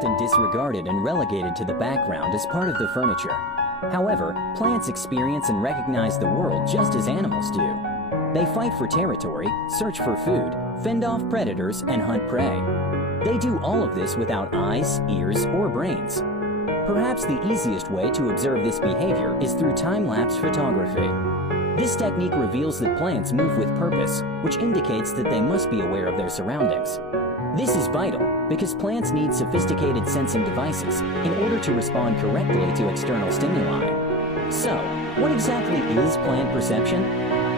often disregarded and relegated to the background as part of the furniture. However, plants experience and recognize the world just as animals do. They fight for territory, search for food, fend off predators, and hunt prey. They do all of this without eyes, ears, or brains. Perhaps the easiest way to observe this behavior is through time-lapse photography. This technique reveals that plants move with purpose, which indicates that they must be aware of their surroundings. This is vital because plants need sophisticated sensing devices in order to respond correctly to external stimuli. So, what exactly is plant perception?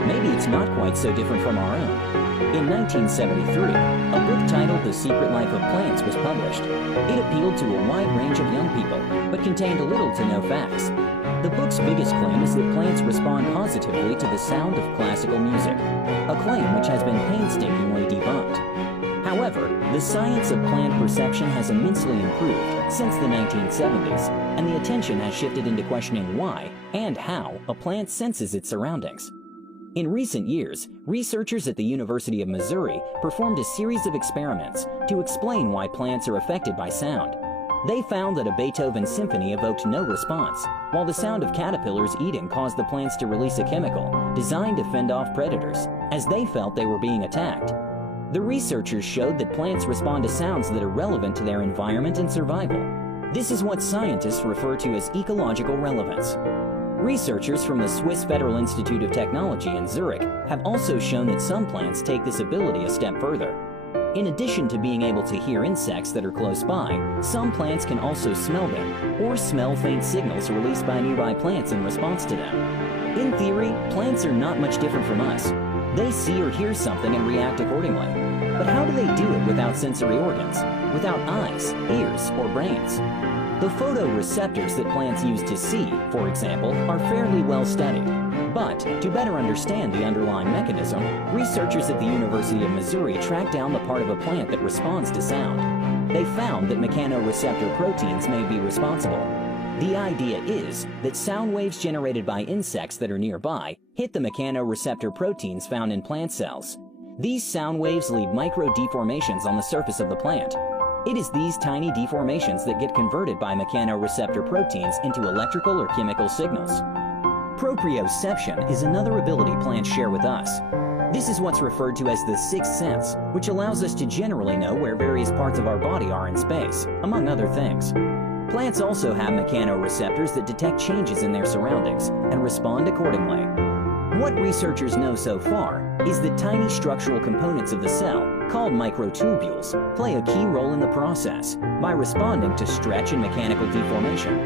Maybe it's not quite so different from our own. In 1973, a book titled The Secret Life of Plants was published. It appealed to a wide range of young people, but contained little to no facts. The book's biggest claim is that plants respond positively to the sound of classical music, a claim which has been painstakingly debunked. However, the science of plant perception has immensely improved since the 1970s, and the attention has shifted into questioning why and how a plant senses its surroundings. In recent years, researchers at the University of Missouri performed a series of experiments to explain why plants are affected by sound. They found that a Beethoven symphony evoked no response, while the sound of caterpillars eating caused the plants to release a chemical designed to fend off predators, as they felt they were being attacked. The researchers showed that plants respond to sounds that are relevant to their environment and survival. This is what scientists refer to as ecological relevance. Researchers from the Swiss Federal Institute of Technology in Zurich have also shown that some plants take this ability a step further. In addition to being able to hear insects that are close by, some plants can also smell them, or smell faint signals released by nearby plants in response to them. In theory, plants are not much different from us. They see or hear something and react accordingly. But how do they do it without sensory organs, without eyes, ears, or brains? The photoreceptors that plants use to see, for example, are fairly well studied. But to better understand the underlying mechanism, researchers at the University of Missouri tracked down the part of a plant that responds to sound. They found that mechanoreceptor proteins may be responsible. The idea is that sound waves generated by insects that are nearby hit the mechanoreceptor proteins found in plant cells. These sound waves leave micro-deformations on the surface of the plant. It is these tiny deformations that get converted by mechanoreceptor proteins into electrical or chemical signals. Proprioception is another ability plants share with us. This is what's referred to as the sixth sense, which allows us to generally know where various parts of our body are in space, among other things. Plants also have mechanoreceptors that detect changes in their surroundings and respond accordingly. What researchers know so far is that tiny structural components of the cell, called microtubules, play a key role in the process by responding to stretch and mechanical deformation.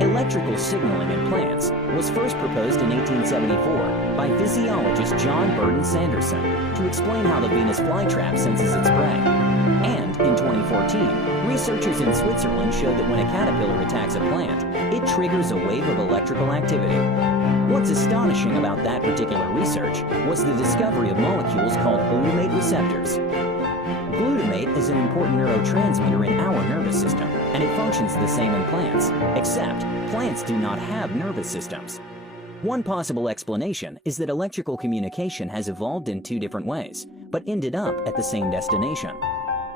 Electrical signaling in plants was first proposed in 1874 by physiologist John Burton Sanderson to explain how the Venus flytrap senses its prey. And in 2014, researchers in Switzerland showed that when a caterpillar attacks a plant, it triggers a wave of electrical activity. What's astonishing about that particular research was the discovery of molecules called glutamate receptors. Glutamate is an important neurotransmitter in our nervous system, and it functions the same in plants, except plants do not have nervous systems. One possible explanation is that electrical communication has evolved in two different ways, but ended up at the same destination.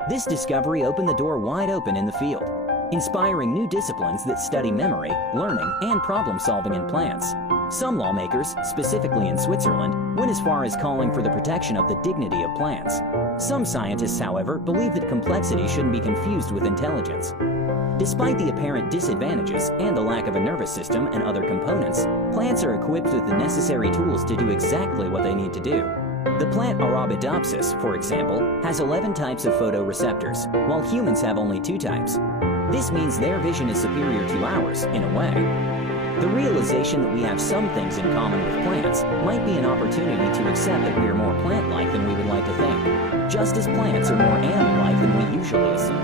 This discovery opened the door wide open in the field, inspiring new disciplines that study memory, learning, and problem-solving in plants. Some lawmakers, specifically in Switzerland, went as far as calling for the protection of the dignity of plants. Some scientists, however, believe that complexity shouldn't be confused with intelligence. Despite the apparent disadvantages and the lack of a nervous system and other components, plants are equipped with the necessary tools to do exactly what they need to do. The plant Arabidopsis, for example, has 11 types of photoreceptors, while humans have only 2 types. This means their vision is superior to ours, in a way. The realization that we have some things in common with plants might be an opportunity to accept that we are more plant-like than we would like to think, just as plants are more animal-like than we usually assume.